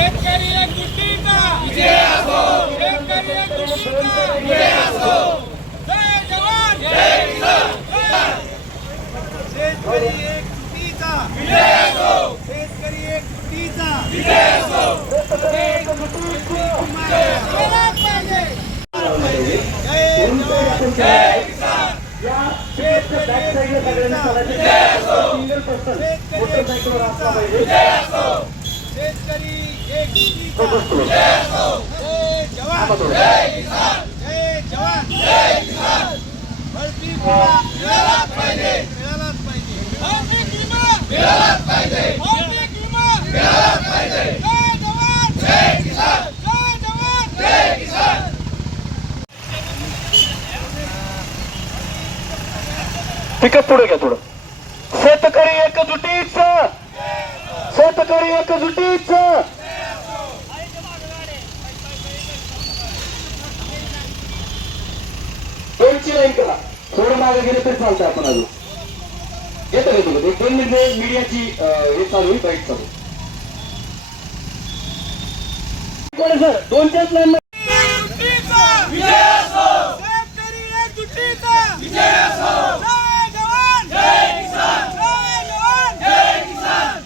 शेतकरी एक जुटीचा विजय असो शेतकरी एक जुटीचा विजय असो जय जवान जय किसान शेतकरी एक जुटीचा विजय असो शेतकरी एक जुटीचा विजय असो एक जुटीची जवान पाहिजे जय जवान जय किसान शेतकरी एक जुटीचा विजय असो शेतकरी एक जुटीचा विजय असो शेतकरी एक जवान। जय जवान। जय किसान। भरती मिळालाच पाहिजे। मिळालाच पाहिजे। मिळालाच पाहिजे। पिकअप पुढे घ्या थोडं. शेतकरी शेतकरी एकजुटीच दोनची लाईन करा. थोडं मागे गेले तरी चालतं आपण अजून. येतं का तुला? एक दोन मिनिट मीडियाची हे चालू आहे बाईट चालू कोण लाईन जुटीचा विजय असो शेतकरी एक जुटीचा विजय असो जय जवान जय किसान जय जवान जय किसान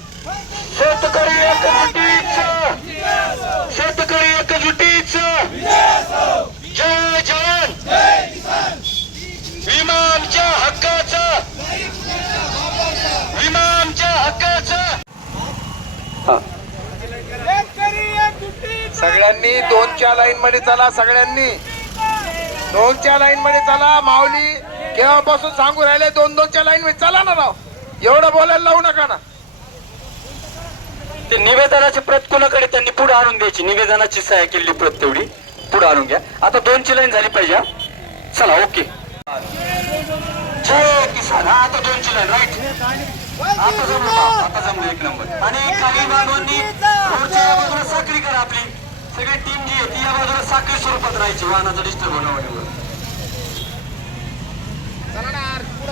शेतकरी एकजुटीच शेतकरी एकजुटीच जय जवान जय किसान विमा आमच्या हक्काचं विमा आमच्या हक्काचं सगळ्यांनी दोनच्या लाईन मध्ये चला सगळ्यांनी. दोनच्या लाईन मध्ये चला माऊली. केव्हापासून सांगू राहिले दोन दोनच्या लाईन मध्ये चला ना राव. एवढं बोलायला लावू नका ना. ते निवेदनाची प्रत कोणाकडे? त्यांनी पुढे आणून द्यायची. निवेदनाची सहाय्य केलेली प्रत तेवढी. पुढे आणून घ्या. आता दोनची लाईन झाली पाहिजे? चला ओके. जय हा आता दोन चिलन राईट आता जमलं आता जमलं एक नंबर. आणि काही बांधवांनी रोडच्या या बाजूला साखळी करा आपली. सगळी टीम जी आहे ती या बाजूला साखळी स्वरूपात राहायची वाहनाचं डिस्टर्ब होण्यावर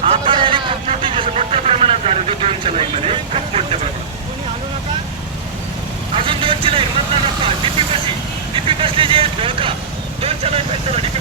आता रॅली खूप मोठी जसं मोठ्या प्रमाणात झाली होती दोनच्या लाईन मध्ये खूप मोठ्या प्रमाणात. अजून दोनची लाईन मधला नको डीपी बसली डीपी बसली जे धोका दोनच्या लाईन पर्यंत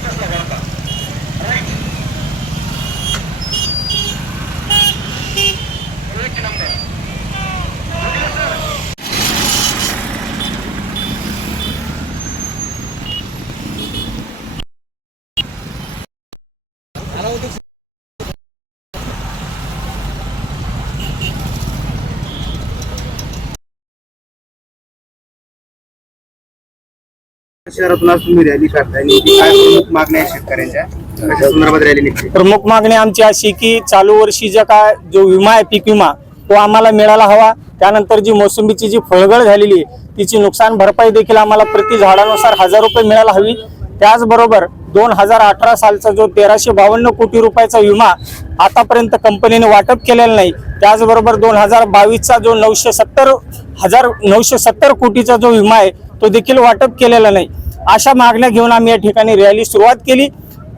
शहरातून आज तुम्ही रॅली काढताय? नेमकी काय प्रमुख मागण्या आहेत शेतकऱ्यांच्या? कशा संदर्भात रॅली निघते? प्रमुख मागणी आमची अशी की चालू वर्षी जे काय जो विमा आहे पीक विमा तो आम्हाला मिळाला हवा. त्यानंतर जी मोसंबीची जी फळगळ झालेली आहे तिची नुकसान भरपाई देखील आम्हाला प्रति झाडानुसार हजार रुपये मिळायला हवी. त्याचबरोबर दोन हजार अठरा सालचा जो तेराशे बावन्न कोटी रुपयाचा विमा आतापर्यंत कंपनीने वाटप केलेला नाही त्याचबरोबर दोन हजार बावीसचा जो नऊशे सत्तर हजार नऊशे सत्तर कोटीचा जो विमा आहे तो देखील वाटप केलेला नाही. अशा मागण्या घेऊन आम्ही या ठिकाणी रॅली सुरुवात केली.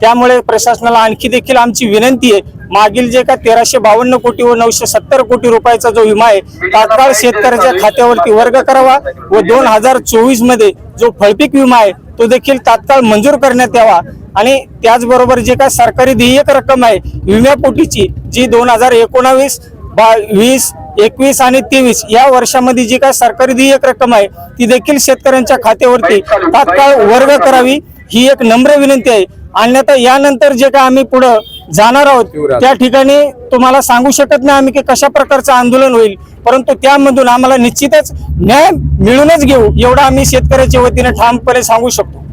त्यामुळे प्रशासनाला आणखी देखील आमची विनंती आहे. मागील जे का तेराशे बावन्न कोटी व नऊशे सत्तर कोटी रुपयाचा जो विमा आहे तात्काळ शेतकऱ्याच्या खात्यावरती वर्ग करावा व दोन हजार चोवीसमध्ये जो फळपीक विमा आहे तो देखील तात्काळ मंजूर करण्यात यावा. आणि त्याचबरोबर जे काय सरकारी देयक रक्कम आहे विम्यापोटीची जी दोन हजार एकोणावीस बा वीस एकवीस आणि तेवीस या वर्षामध्ये जी काय सरकारी देयक रक्कम आहे ती देखील शेतकऱ्यांच्या खात्यावरती तात्काळ वर्ग करावी ही एक नम्र विनंती आहे. अन्यथा यानंतर जे काय आम्ही पुढं जाणार आहोत त्या ठिकाणी तुम्हाला सांगू शकत नाही आम्ही की कशा प्रकारचं आंदोलन होईल. परंतु त्यामधून आम्हाला निश्चितच न्याय मिळूनच घेऊ एवढा आम्ही शेतकऱ्याच्या वतीने ठामपणे सांगू शकतो.